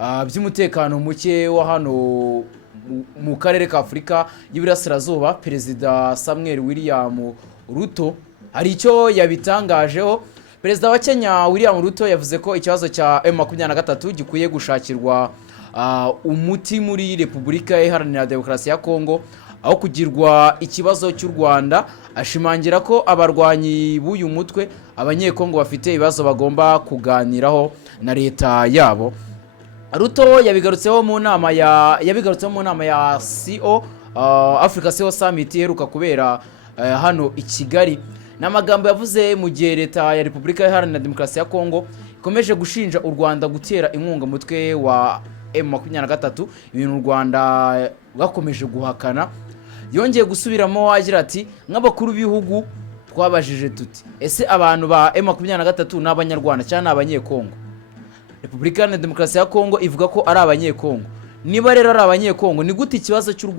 by'umutekano muke wa hano mu karere ka Afurika y'Iburasirazuba. Perezida Samuel William Ruto hari icyo yabitangajeho. Perezida wa Kenya William Ruto yavuze ko ikibazo cya M23 gikwiye gushakirwa umuti muri Repubulika Iharanira Demokarasi ya Kongo aho kugirwa ikibazo cy'u Rwanda. Ashimangira ko abarwanyi b'uyu mutwe abanyekongo bafite ibibazo bagomba kuganiraho na leta yabo. Ruto yabigarutseho mu nama ya CO Africa CO Summit iheruka kubera hano i Kigali. N'amagambo yavuze mu gihe leta ya Repubulika Iharanira Demokarasi ya Kongo ikomeje gushinja u Rwanda gutera inkunga mutwe wa M23, ibintu u Rwanda bakomeje guhakana. Yongeye gusubiramo agira ati nk'abakuru b'ibihugu twabajije tuti ese abantu ba M23 n'abanyarwanda cyane abanyekongo. Repubulika ya Demokarasi ya Kongo ivuga ko ari abanyekongo. Niba rero ari abanyekongo ni gute ikibazo cy'u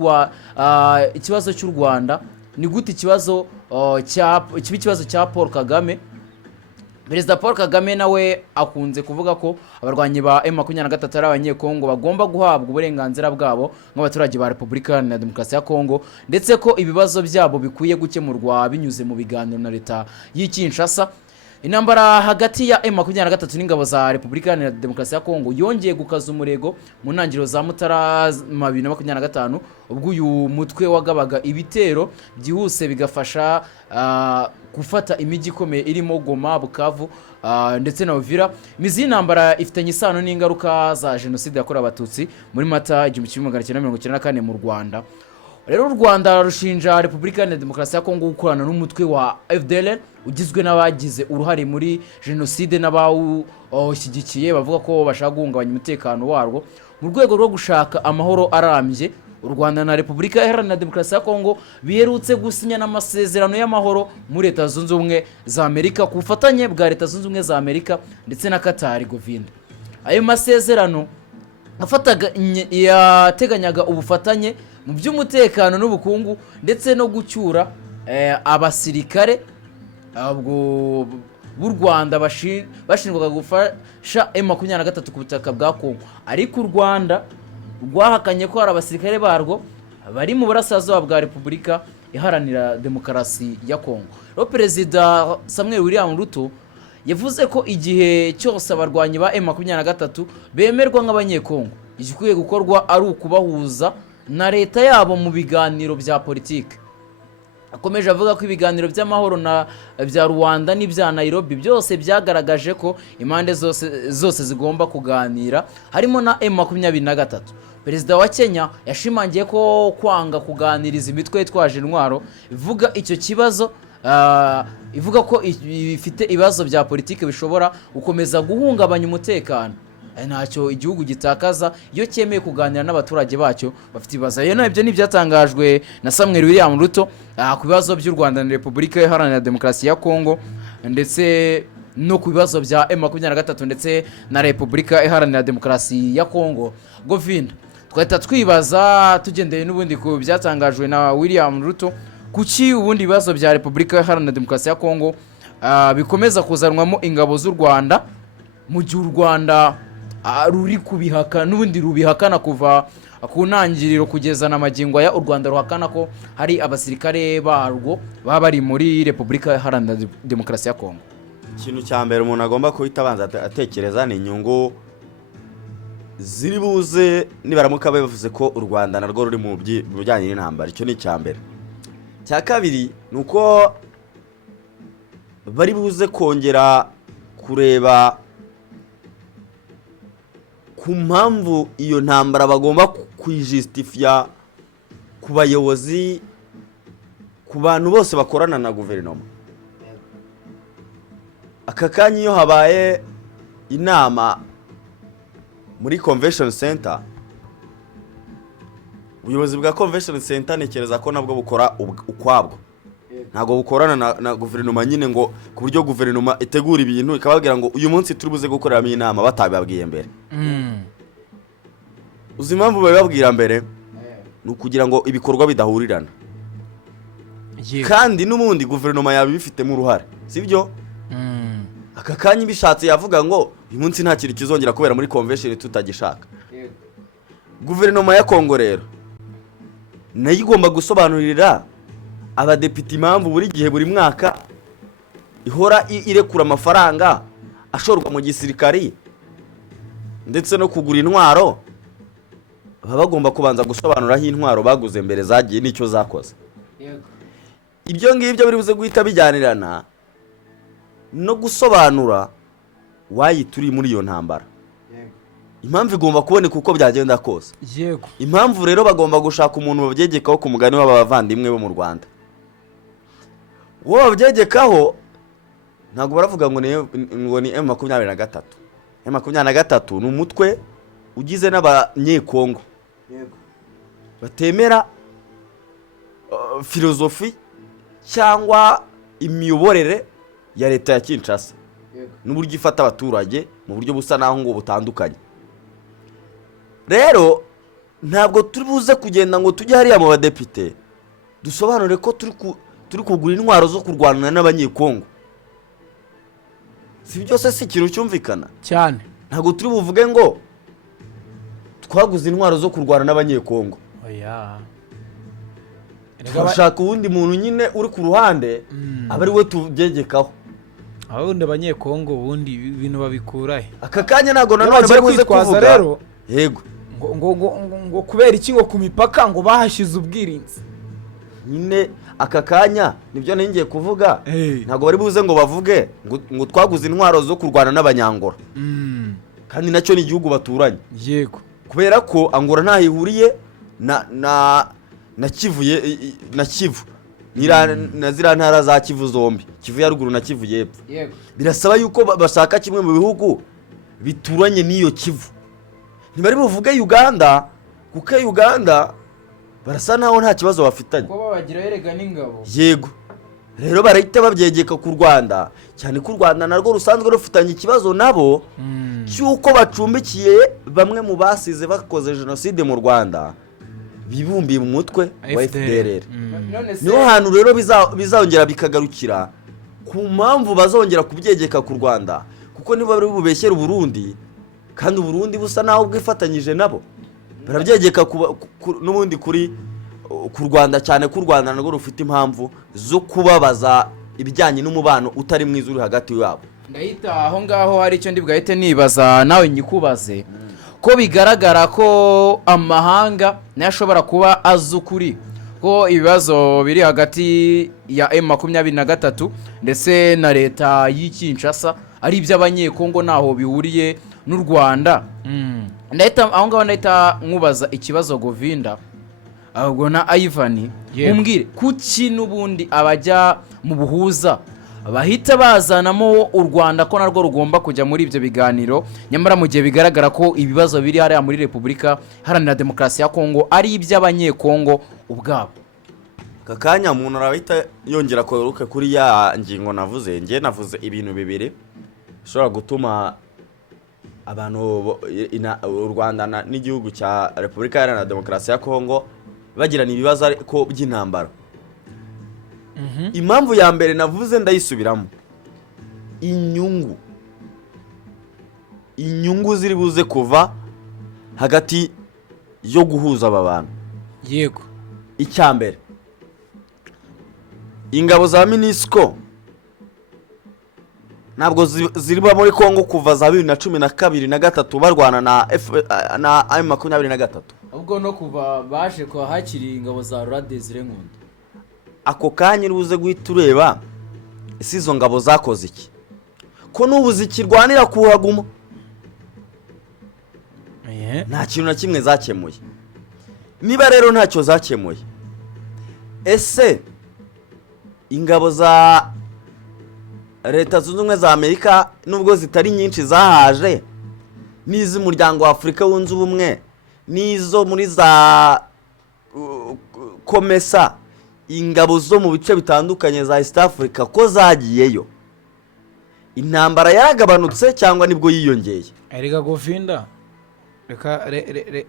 Rwanda ni gute ikibazo cya Paul Kagame. Perezida Paul Kagame nawe akunze kuvuga ko abarwanyi ba M23 ari abanyekongo bagomba guhabwa uburenganzira bwabo nk'abaturage ba Repubulika ya Demokarasi ya Kongo, ndetse ko ibibazo byabo bikwiye gukemurwa binyuze mu biganiro na leta y'Kinshasa. Intambara hagati ya M23 n'ingabo za Repubulika ya Demokarasi ya Kongo yongeye gukaza umurego mu ntangiriro za Mutara 2025 ubwo uyu mutwe wagabaga ibitero byihuse bigafasha gufata imijyi ikomeye irimo Goma, Bukavu ndetse na Uvira. Imizi y'intambara ifitanye isano n'ingaruka za jenoside yakorewe abatutsi muri Mata 1994 mu Rwanda. Rero u Rwanda rushinja Repubulika ya Demokarasi ya Kongo gukorana n'umutwe wa FDLR ugizwe n'abagize uruhare muri jenoside n'abawushyigikiye, bavuga ko bashaka guhungabanya umutekano warwo mu rwego rwo gushaka amahoro arambye. U Rwanda na Repubulika Iharanira Demokarasi ya Kongo biherutse gusinya n'amasezerano y'amahoro muri Leta Zunze Ubumwe za Amerika ku bufatanye bwa Leta Zunze Ubumwe za Amerika ndetse na Qatar Govinda. Ayo masezerano yateganyaga ubufatanye mu by'umutekano n'ubukungu ndetse no gucyura abasirikare b'u Rwanda bashinjwaga gufasha M23 ku butaka bwa Kongo, ariko u Rwanda rwahakanye ko hari abasirikare barwo bari mu burasirazuba bwa Repubulika Iharanira Demokarasi ya Kongo. Rero Perezida Samuel William Ruto yavuze ko igihe cyose abarwanyi ba M23 bemerwa nk'abanyekongo, igikwiye gukorwa ari ukubahuza na leta yabo mu biganiro bya politiki. Akomeje avuga ko ibiganiro by'amahoro na bya Rwanda n'ibya Nairobi byose byagaragaje ko impande zose zigomba kuganira harimo na M23. Perezida wa Kenya yashimangiye ko kwanga kuganiriza imitwe yitwaje intwaro ivuga icyo kibazo ivuga ko ifite ibibazo bya politiki bishobora gukomeza guhungabanya umutekano. Ntacyo igihugu gitakaza iyo cyemeye kuganira n'abaturage bacyo bafite ibibazo. Rero ibyo ni byatangajwe na Samuel William Ruto ku bibazo by'u Rwanda na Repubulika Iharanira Demokarasi ya Kongo ndetse no ku bibazo bya M23 ndetse na Repubulika Iharanira Demokarasi ya Kongo. Govinda, twahita twibaza tugendeye n'ubundi ku byatangajwe na William Ruto, kuki ubundi bibazo bya Repubulika Iharanira Demokarasi ya Kongo bikomeza kuzanwamo ingabo z'u Rwanda mu gihe u Rwanda ruri kubihaka n'ubundi rubihakana kuva ku ntangiriro kugeza na magingo ya u Rwanda ruhakana ko hari abasirikare barwo baba bari muri Repubulika Iharanira Demokarasi ya Kongo. Ikintu cya mbere umuntu agomba kuhita abanza atekereza ni inyungu ziri buze nibaramuka bavuze ko u Rwanda narwo ruri mu bijyanye n'intambara. Icyo ni icya mbere. Cya kabiri ni uko bari buze kongera kureba ku mpamvu iyo ntambara bagomba kuyijustifia ku bayobozi, ku bantu bose bakorana na guverinoma. Aka kanya iyo habaye inama muri Convention Center, ubuyobozi bwa Convention Center nekereza ko nabwo bukora ukwabwo, ntago bukorana na guverinoma nyine ngo ku buryo guverinoma itegura ibintu ikababwira ngo uyu munsi turi buze gukoreramo inama batabibabwiye mbere. Uzi impamvu babibabwira mbere ni ukugira ngo ibikorwa bidahurirana. Kandi n'ubundi guverinoma yabifitemo uruhare, sibyo? aka kanya ibishatse yavuga ngo uyu munsi nta kintu kizongera kubera muri convention tutagishaka. Guverinoma ya Kongo rero nayo igomba gusobanurira abadepite impamvu buri gihe buri mwaka ihora irekura amafaranga ashorwa mu gisirikari ndetse no kugura intwaro. Baba bagomba kubanza gusobanura aho intwaro baguze mbere zagiye n'icyo zakoze. Ibyo ngibyo biri buze guhita bijyanirana no gusobanura wayituri muri iyo ntambara. Impamvu igomba kuboneka uko byagenda kose. Yego. Impamvu rero bagomba gushaka umuntu babyegekaho ku mugani w'abavandimwe bo mu Rwanda. Wo babyegekaho ntabwo baravuga ngo ni M23. M23 ni umutwe ugize n'abanyekongo. Yego. Batemera filozofi cyangwa imiyoborere ya leta ya Kinshasa. Yego. N'uburyo ifata abaturage mu buryo busa naho ngo butandukanye. Rero ntabwo turi buze kugenda ngo tujye hariya mu badepite dusobanure ko turi kugura intwaro zo kurwana n'abanyekongo. Si byose si ikintu cyumvikana cyane. Ntabwo turi buvuge ngo twaguze intwaro zo kurwana n'abanyekongo. Oya. Turashaka uwundi muntu nyine uri ku ruhande aba ari we tubyegekaho. Abundi abanyekongo ubundi ibintu babikurahe. Aka kanya ntabwo nanone bari buze kuvuga rero. Yego. Ngo kubera iki ngo ku mipaka ngo bahashize ubwirinzi. Nyine aka kanya nibyo ngiye kuvuga. Ntabwo bari buze ngo bavuge ngo twaguze intwaro zo kurwana n'abanyangora. Kandi nacyo ni igihugu baturanye. Yego. Kubera ko Angola nta hihuriye na Kivu na Kivu. Na zira ntara za Kivu zombi. Kivu ya ruguru na Kivu y'epfo. Yego. Birasaba yuko bashaka kimwe mu bihugu bituranye n'iyo Kivu. Ntibari buvuge Uganda kuko Uganda barasa naho nta kibazo bafitanye. Ko babagira yerega n'ingabo. Yego. Rero barahita babyegeka ku Rwanda cyane ko u Rwanda narwo rusanzwe rufitanye ikibazo nabo cyuko bacumbikiye bamwe mu basize bakoze genocide mu Rwanda bibumbiye mu mutwe wa FDLR. Niho hantu rero bizongera bikagarukira ku mpamvu bazongera kubyegeka ku Rwanda kuko niba bari bubeshyera Burundi kandi Burundi busa naho bwifatanyije nabo barabyegeka n'ubundi kuri ku Rwanda cyane ku Rwanda narwo rufite impamvu zo kubabaza ibijyanye n'umubano utari mwiza uri hagati yabo. Ndahita aho ngaho hari icyo ndi bwahite nibaza nawe nyikubaze ko bigaragara ko amahanga nayo ashobora kuba azi ukuri ko ibibazo biri hagati ya M23 ndetse na leta y'Kinshasa ari iby'abanyekongo naho bihuriye n'u Rwanda. Ndahita aho ngaho ndahita nkubaza ikibazo Govinda ahubwo na Ivan umbwire kuki n'ubundi abajya mu buhuza bahita bazanamo u Rwanda ko narwo rugomba kujya muri ibyo biganiro nyamara mu gihe bigaragara ko ibibazo biri hariya muri Repubulika Iharanira Demokarasi ya Kongo ari iby'abanyekongo ubwabo. Kakanya umuntu arahita yongera kweruka kuri ya ngingo navuze navuze ibintu bibiri bishobora gutuma abantu u Rwanda n'igihugu cya Repubulika Iharanira Demokarasi ya Kongo bagirana ibibazo ariko by'intambara. Impamvu ya mbere navuze ndayisubiramo inyungu ziri buze kuva hagati yo guhuza aba bantu. Yego. Icyambere ingabo za MONUSCO ntabwo ziriba muri Kongo kuva za 2012 na 3 barwana na M23 ubwo no kuva baje ko hakiri ingabo za Radezire Nkunda. Ako kanya ruze guhita ureba ese izo ngabo zakoze iki ko n'ubu zikirwanira kuhaguma. Nta kintu na kimwe zakemuye. Niba rero ntacyo zakemuye ese ingabo za Leta Zunze Ubumwe za Amerika nubwo zitari nyinshi zahaje n'iz'umuryango wa Afurika wunze ubumwe n'izo muri za Komesa ingabo zo mu bice bitandukanye za East Africa ko zagiyeyo intambara yaragabanutse cyangwa nibwo yiyongeye? Erega Govinda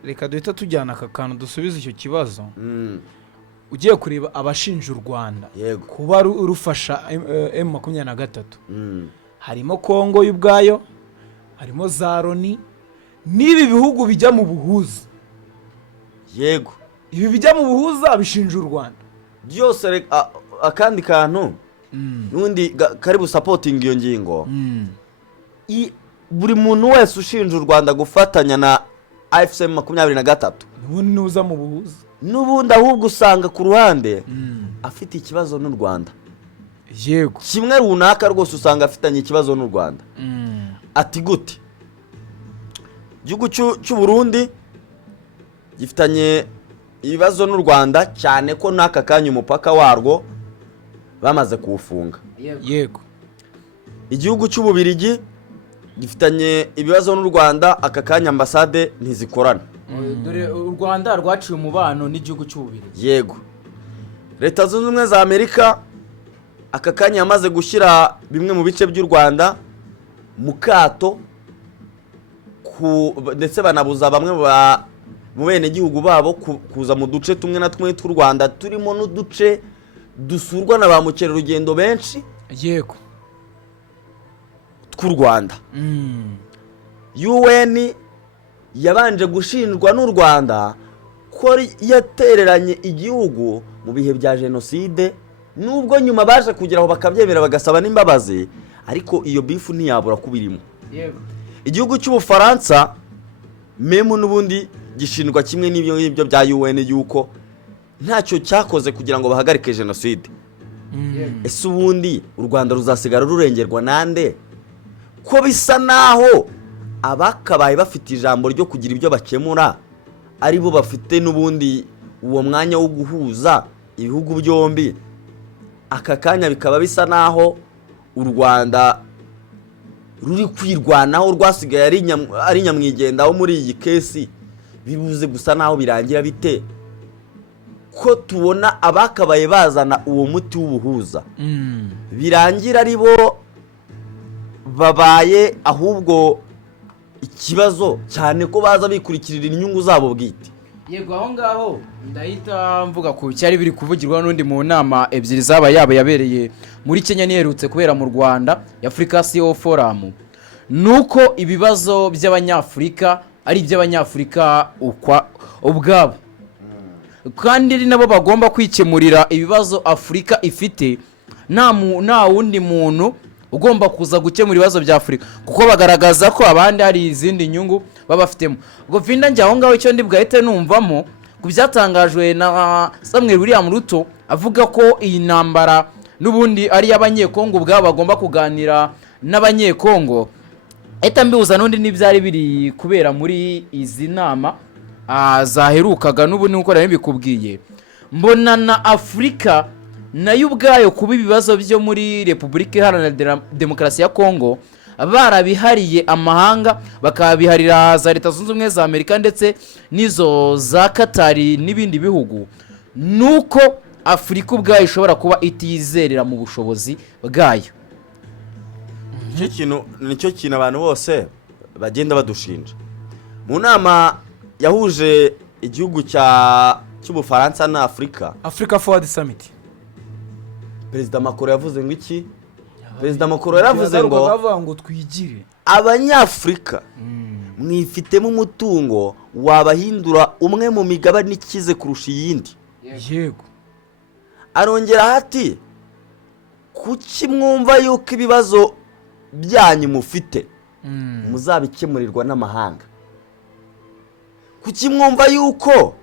reka duhita tujyana aka kantu dusubiza icyo kibazo. Ugiye kureba abashinja u Rwanda kuba rufasha M23 harimo Kongo y'ubwayo, harimo za Loni n'ibi bihugu bijya mu buhuza. yego Ibi bijya mu buhuza bishinja u Rwanda. byose akandi kantu n'undi kari busapotinga iyo ngingo. Buri muntu wese ushinja u Rwanda gufatanya na AFCM 23 n'ubundi nuza mu buhuza, n'ubundi ahubwo usanga ku ruhande afite ikibazo n'u Rwanda. yego Kimwe runaka rwose usanga afitanye ikibazo n'u Rwanda. Ati gute? Igihugu cy'u Burundi gifitanye ibibazo n'u Rwanda cyane ko n'aka kanya umupaka warwo bamaze kuwufunga. yego. Igihugu cy'u Bubiligi gifitanye ibibazo n'u Rwanda, aka kanya ambasade ntizikorana. dore u Rwanda rwaciye umubano n'igihugu cy'Ububiligi. Yego. Leta Zunze Ubumwe za Amerika aka kanya yamaze gushyira bimwe mu bice by'u Rwanda mu kato, ndetse banabuza bamwe mu bene gihugu babo kuza mu duce tumwe na tumwe tw'u Rwanda turimo n'uduce dusurwa na ba mukerarugendo benshi. Yego. Tw'u Rwanda. UN yabanje gushinjwa n'u Rwanda ko yatereranye igihugu mu bihe bya jenoside, nubwo nyuma baje kugeraho bakabyemera bagasaba n'imbabazi, ariko iyo bifu ntiyabura kubirimo. Yego. Igihugu cy'Ubufaransa memu n'ubundi gishinjwa kimwe n'ibyo ngibyo bya UN yuko ntacyo cyakoze kugira ngo bahagarike jenoside. Ese ubundi u Rwanda ruzasigara rurengerwa nande? Ko bisa naho abakabaye bafite ijambo ryo kugira ibyo bakemura ari bo bafite n'ubundi uwo mwanya wo guhuza ibihugu byombi. Aka kanya bikaba bisa naho u Rwanda ruri kwirwanaho, rwasigaye ari nyamwigendaho muri iyi kesi. Bibuze gusa naho birangira bite ko tubona abakabaye bazana uwo muti w'ubuhuza birangira ari bo babaye ahubwo ikibazo, cyane ko baza bikurikirira inyungu zabo bwite. Yego, aho ngaho ndahita mvuga ku cyari biri kuvugirwa n'undi mu nama ebyiri zaba yabereye muri Kenya niherutse kubera mu Rwanda ya Africa CEO Forum, nuko ibibazo by'abanyafrika ari iby'abanyafrika ubwabo, kandi ari nabo bagomba kwikemurira ibibazo Afrika ifite. Nta wundi muntu ugomba kuza gukemura ibibazo bya Afrika, kuko bagaragaza ko abandi hari izindi nyungu babafitemo. Ubwo vinda njye aho ngaho icyo ndi bwahite numvamo ku byatangajwe na Samuel William Ruto avuga ko iyi ntambara n'ubundi ari y'abanyekongo ubwabo bagomba kuganira n'abanyekongo. Eta mbibuza n'undi n'ibyari biri kubera muri izi nama zaherukaga n'ubu nuko nari bikubwiye. Mbona na Afrika nayo ubwayo kuba ibibazo byo muri Repubulika Iharanira Demokarasi ya Kongo barabihariye amahanga, bakabiharira za Leta Zunze Ubumwe za Amerika ndetse n'izo za Katari n'ibindi bihugu, nuko Afrika ubwayo ishobora kuba itizerera mu bushobozi bwayo. Nicyo kintu abantu bose bagenda badushinja. Mu nama yahuje igihugu cy'Ubufaransa na Africa Forward Summit, Perezida Macron yavuze ngo iki? Perezida Macron yaravuze ngo twigire abanyafrika mwifitemo umutungo wabahindura umwe mu migabane ikize kurusha iyindi. Yego. Arongera ati kuki mwumva yuko ibibazo byanyu mufite muzabikemurirwa n'amahanga? Kuki mwumva yuko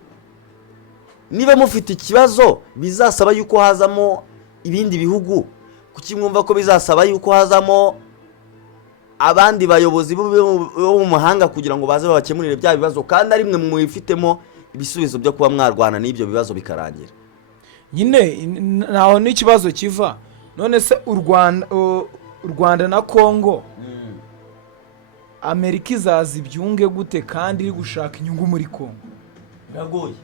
niba mufite ikibazo bizasaba yuko hazamo ibindi bihugu? Kuki mwumva ko bizasaba yuko hazamo abandi bayobozi bo mu mahanga kugira ngo baze babakemurire bya bibazo, kandi ari mwe mwifitemo ibisubizo byo kuba mwarwana n'ibyo bibazo bikarangira? Nyine naho n'ikibazo kiva. None se u Rwanda na Kongo Amerika izaza ibyunge gute kandi iri gushaka inyungu muri Kongo? Biragoye.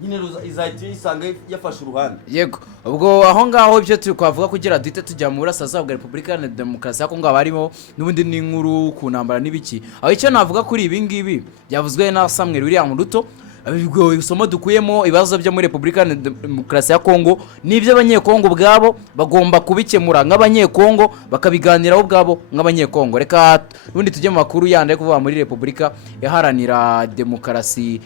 Nyine izahita yisanga yafashe uruhande. Yego, ubwo aho ngaho ibyo turi kwavuga kugira duhite tujya mu burasirazuba bwa Repubulika Iharanira Demokarasi ya Kongo barimo n'ubundi n'inkuru ku ntambara n'ibiki. Aho icyo navuga kuri ibi ngibi byavuzwe na Samuel William Ruto, ubwo isomo dukuyemo ibibazo byo muri Repubulika ya Demokarasi ya Kongo n'ibyo abanyekongo ubwabo bagomba kubikemura nk'abanyekongo bakabiganiraho ubwabo nk'abanyekongo. Reka ubundi tujye mu makuru yandi yo kuvuga muri Repubulika iharanira demokarasi